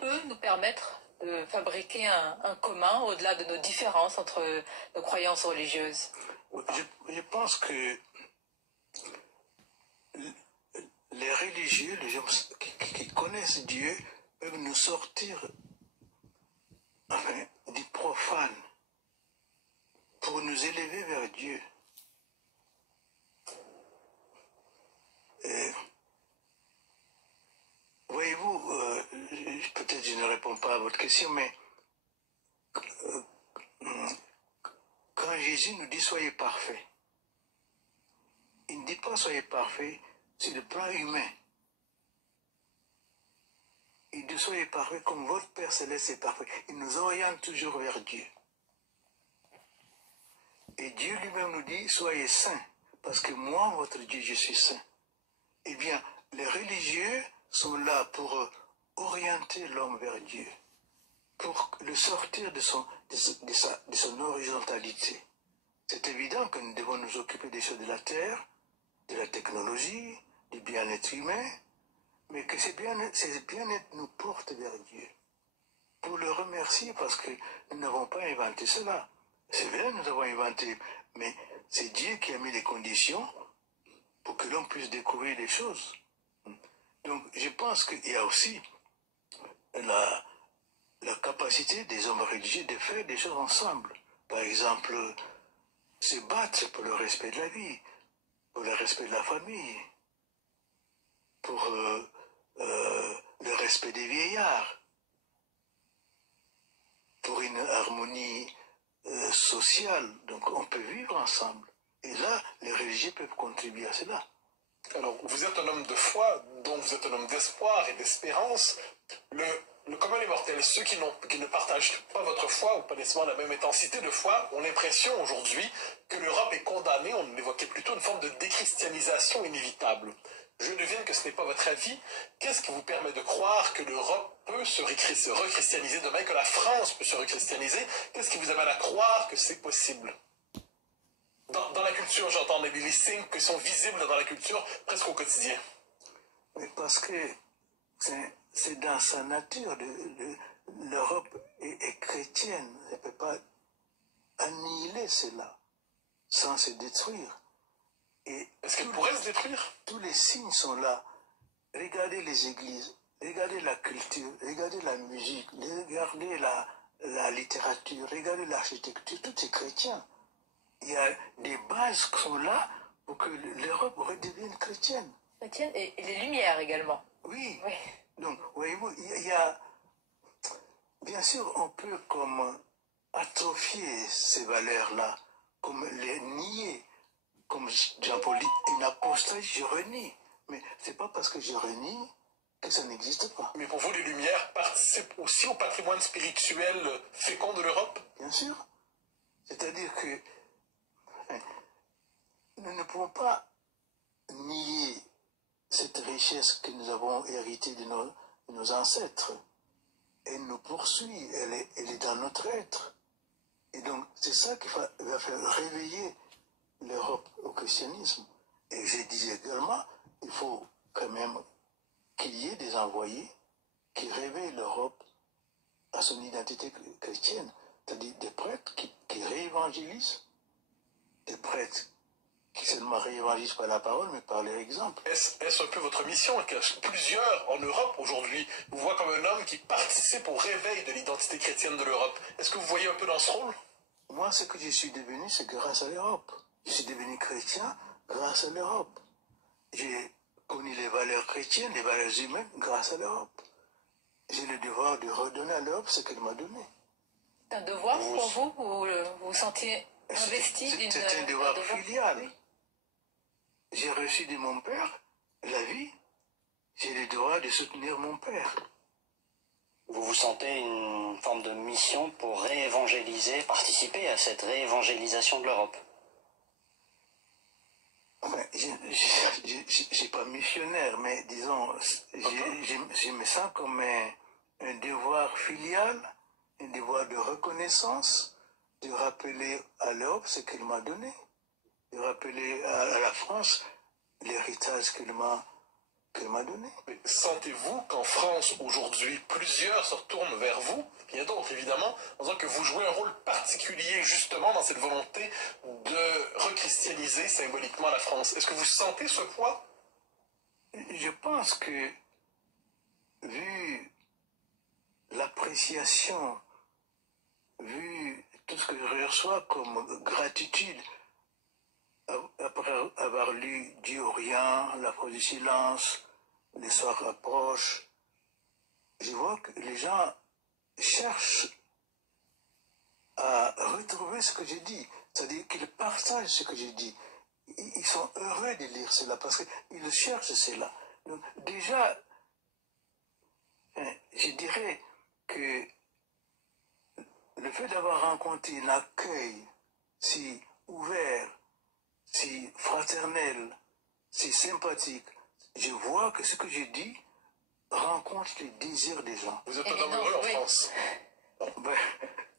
peut nous permettre de fabriquer un commun au-delà de nos différences entre nos croyances religieuses? Je pense que les religieux, les gens qui connaissent Dieu, peuvent nous sortir du profane pour nous élever vers Dieu. Voyez-vous, peut-être je ne réponds pas à votre question, mais quand Jésus nous dit soyez parfaits, il ne dit pas soyez parfaits sur le plan humain. Il dit soyez parfaits comme votre Père Céleste est parfait. Il nous oriente toujours vers Dieu. Et Dieu lui-même nous dit soyez saints, parce que moi, votre Dieu, je suis saint. Eh bien, les religieux sont là pour orienter l'homme vers Dieu, pour le sortir de son horizontalité. C'est évident que nous devons nous occuper des choses de la terre, de la technologie, du bien-être humain, mais que ces bien-être nous portent vers Dieu. Pour le remercier parce que nous n'avons pas inventé cela. C'est vrai, nous avons inventé, mais c'est Dieu qui a mis les conditions pour que l'on puisse découvrir des choses. Donc, je pense qu'il y a aussi la capacité des hommes religieux de faire des choses ensemble. Par exemple, se battre pour le respect de la vie, pour le respect de la famille, pour le respect des vieillards, pour une harmonie sociale. Donc on peut vivre ensemble. Et là, les religieux peuvent contribuer à cela. Alors, vous êtes un homme de foi, donc vous êtes un homme d'espoir et d'espérance. Le commun des mortels, ceux qui ne partagent pas votre foi ou pas nécessairement la même intensité de foi, ont l'impression aujourd'hui que l'Europe est condamnée, on évoquait plutôt une forme de déchristianisation inévitable. Je devine que ce n'est pas votre avis. Qu'est-ce qui vous permet de croire que l'Europe peut se rechristianiser demain, que la France peut se rechristianiser? Qu'est-ce qui vous amène à croire que c'est possible? Dans la culture, j'entends les signes qui sont visibles dans la culture presque au quotidien. Mais parce que c'est dans sa nature. L'Europe est chrétienne. Elle ne peut pas annihiler cela sans se détruire. Est-ce qu'elle pourrait se détruire? Tous les signes sont là. Regardez les églises, regardez la culture, regardez la musique, regardez la littérature, regardez l'architecture, tout est chrétien. Il y a des bases qui sont là pour que l'Europe redevienne chrétienne. Chrétienne et les Lumières également. Oui. Donc, voyez-vous, il y a... Bien sûr, on peut comme atrophier ces valeurs-là, comme les nier. Comme Jean-Paul dit, une apostasie, je renie. Mais c'est pas parce que je renie que ça n'existe pas. Mais pour vous, les Lumières participent aussi au patrimoine spirituel fécond de l'Europe? Bien sûr. C'est-à-dire que nous ne pouvons pas nier cette richesse que nous avons héritée de nos ancêtres. Elle nous poursuit, elle est dans notre être. Et donc, c'est ça qui va faire réveiller l'Europe au christianisme. Et je disais également, il faut quand même qu'il y ait des envoyés qui réveillent l'Europe à son identité chrétienne. C'est-à-dire des prêtres qui réévangélisent, des prêtres qui seulement réévangélisent par la parole, mais par leur exemple. Est-ce un peu votre mission? Plusieurs en Europe aujourd'hui vous voient comme un homme qui participe au réveil de l'identité chrétienne de l'Europe. Est-ce que vous voyez un peu dans ce rôle? Moi, ce que je suis devenu, c'est grâce à l'Europe. Je suis devenu chrétien grâce à l'Europe. J'ai connu les valeurs chrétiennes, les valeurs humaines grâce à l'Europe. J'ai le devoir de redonner à l'Europe ce qu'elle m'a donné. C'est un devoir pour vous? Vous vous sentiez investi d'une... C'est un devoir filial. Oui. J'ai reçu de mon père la vie. J'ai le devoir de soutenir mon père. Vous vous sentez une forme de mission pour réévangéliser, participer à cette réévangélisation de l'Europe? Enfin, je suis pas missionnaire, mais disons, je me sens comme un devoir filial, un devoir de reconnaissance, de rappeler à l'Europe ce qu'elle m'a donné, de rappeler à la France l'héritage qu'elle m'a donné. Sentez-vous qu'en France, aujourd'hui, plusieurs se retournent vers vous, bien d'autres évidemment, en disant que vous jouez un rôle particulier justement dans cette volonté de rechristianiser symboliquement la France? Est-ce que vous sentez ce poids? Je pense que, vu l'appréciation, vu tout ce que je reçois comme gratitude, après avoir lu Dieu au rien, La Force du silence, Les soirs approchent, je vois que les gens cherchent à retrouver ce que j'ai dit, c'est-à-dire qu'ils partagent ce que j'ai dit. Ils sont heureux de lire cela parce qu'ils cherchent cela. Donc, déjà, je dirais que le fait d'avoir rencontré un accueil si ouvert, si fraternel, si sympathique, je vois que ce que je dis rencontre les désirs des gens. Vous êtes un homme heureux en France. Ben,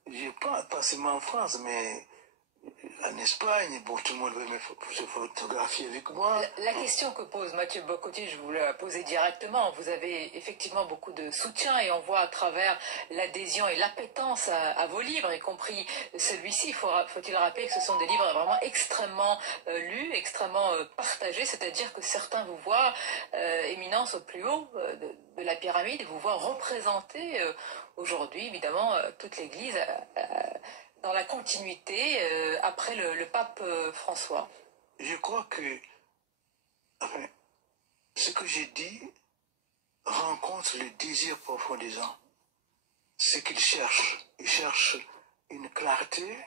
je pas seulement en France, mais en Espagne. Bon, tout le monde veut se photographier avec moi. La question que pose Mathieu Bock-Côté, je vous la poser directement. Vous avez effectivement beaucoup de soutien et on voit à travers l'adhésion et l'appétence à vos livres, y compris celui-ci. Faut-il rappeler que ce sont des livres vraiment extrêmement lus, extrêmement partagés, c'est-à-dire que certains vous voient, éminence au plus haut de la pyramide, et vous voient représenter aujourd'hui, évidemment, toute l'Église dans la continuité après le pape François. Je crois que enfin, ce que j'ai dit rencontre le désir profond des gens. C'est qu'ils cherchent. Ils cherchent une clarté,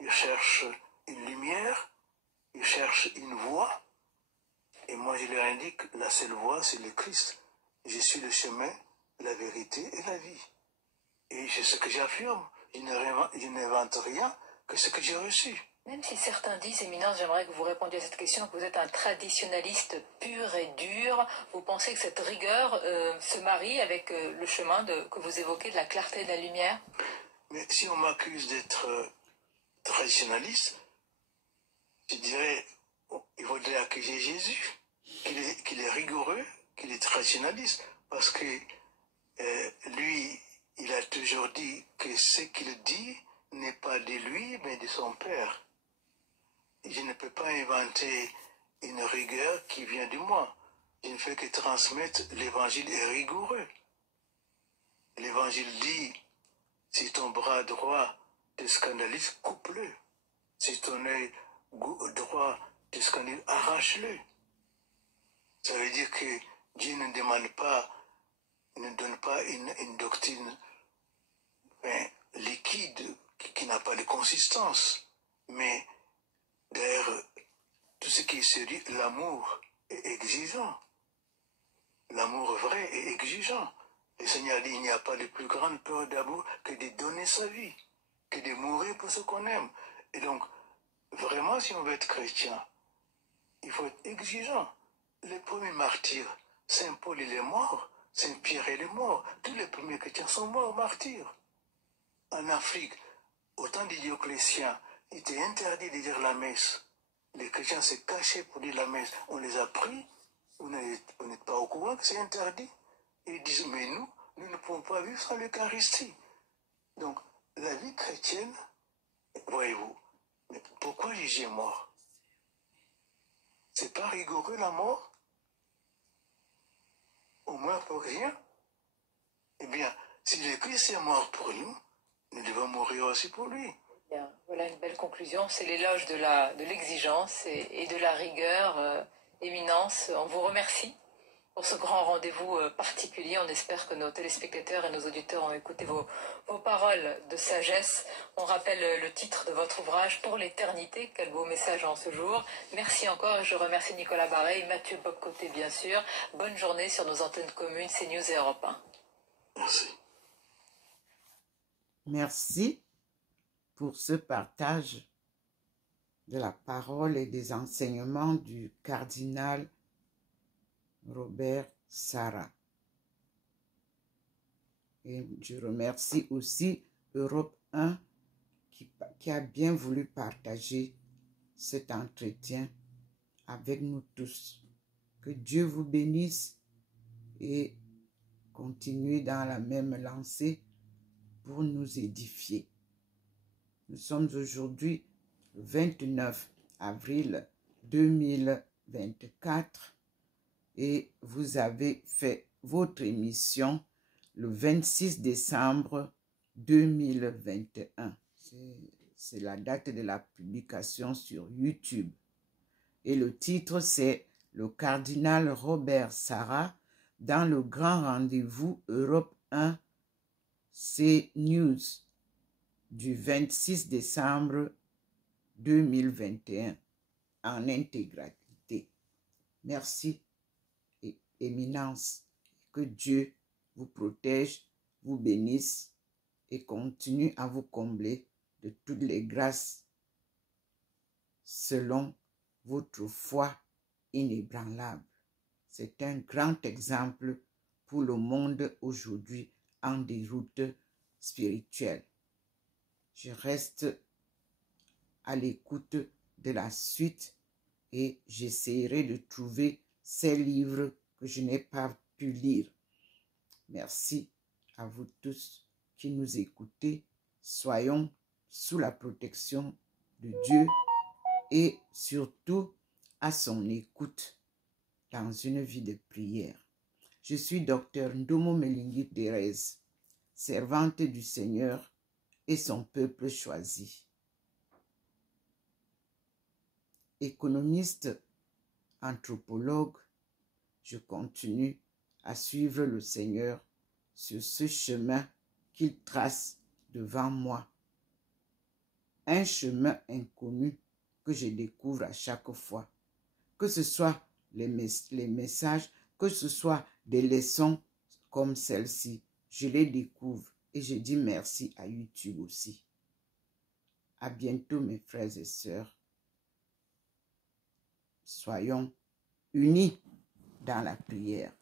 ils cherchent une lumière, ils cherchent une voie. Et moi, je leur indique, la seule voie, c'est le Christ. Je suis le chemin, la vérité et la vie. Et c'est ce que j'affirme. Je n'invente rien que ce que j'ai reçu. Même si certains disent, Éminence, j'aimerais que vous répondiez à cette question, que vous êtes un traditionnaliste pur et dur, vous pensez que cette rigueur se marie avec le chemin que vous évoquez de la clarté et de la lumière? Mais si on m'accuse d'être traditionnaliste, je dirais, il faudrait accuser Jésus, qu'il est rigoureux, qu'il est traditionnaliste, parce que lui, il a toujours dit que ce qu'il dit n'est pas de lui, mais de son Père. Je ne peux pas inventer une rigueur qui vient de moi. Je ne fais que transmettre l'évangile est rigoureux. L'évangile dit, si ton bras droit te scandalise, coupe-le. Si ton œil droit te scandalise, arrache-le. Ça veut dire que Dieu ne demande pas, ne donne pas une doctrine liquide qui n'a pas de consistance. Mais d'ailleurs, tout ce qui est sérieux, l'amour est exigeant. L'amour vrai est exigeant. Le Seigneur dit, il n'y a pas de plus grande peur d'amour que de donner sa vie, que de mourir pour ce qu'on aime. Et donc, vraiment, si on veut être chrétien, il faut être exigeant. Les premiers martyrs, Saint Paul, il est mort. Saint Pierre, il est mort. Tous les premiers chrétiens sont morts, martyrs. En Afrique, au temps de Dioclétien, il était interdit de dire la messe. Les chrétiens se cachaient pour dire la messe. On les a pris. Vous n'êtes pas au courant que c'est interdit. Et ils disent, mais nous ne pouvons pas vivre sans l'Eucharistie. Donc, la vie chrétienne, voyez-vous, mais pourquoi Jésus est mort? C'est pas rigoureux la mort? On meurt pour rien? Eh bien, si le Christ est mort pour nous, nous devons mourir aussi pour lui. Bien, voilà une belle conclusion. C'est l'éloge de l'exigence et de la rigueur. Éminence, on vous remercie pour ce grand rendez-vous particulier. On espère que nos téléspectateurs et nos auditeurs ont écouté vos paroles de sagesse. On rappelle le titre de votre ouvrage, Pour l'éternité. Quel beau message en ce jour. Merci encore et je remercie Nicolas Barret et Mathieu Bock-Côté, bien sûr. Bonne journée sur nos antennes communes CNews et Europe 1. Merci. Merci pour ce partage de la parole et des enseignements du cardinal Robert Sarah. Et je remercie aussi Europe 1 qui a bien voulu partager cet entretien avec nous tous. Que Dieu vous bénisse et continuez dans la même lancée pour nous édifier. Nous sommes aujourd'hui le 29 avril 2024 et vous avez fait votre émission le 26 décembre 2021. C'est la date de la publication sur YouTube. Et le titre, c'est le cardinal Robert Sarah dans le grand rendez-vous Europe 1 CNews du 26 décembre 2021 en intégralité. Merci et éminence. Que Dieu vous protège, vous bénisse et continue à vous combler de toutes les grâces selon votre foi inébranlable. C'est un grand exemple pour le monde aujourd'hui en déroute spirituelle. Je reste à l'écoute de la suite et j'essaierai de trouver ces livres que je n'ai pas pu lire. Merci à vous tous qui nous écoutez. Soyons sous la protection de Dieu et surtout à son écoute dans une vie de prière. Je suis Dr Ndomo Melingi Thérèse, servante du Seigneur et son peuple choisi. Économiste, anthropologue, je continue à suivre le Seigneur sur ce chemin qu'il trace devant moi. Un chemin inconnu que je découvre à chaque fois. Que ce soit les messages, que ce soit des leçons comme celle-ci, je les découvre et je dis merci à YouTube aussi. À bientôt mes frères et sœurs. Soyons unis dans la prière.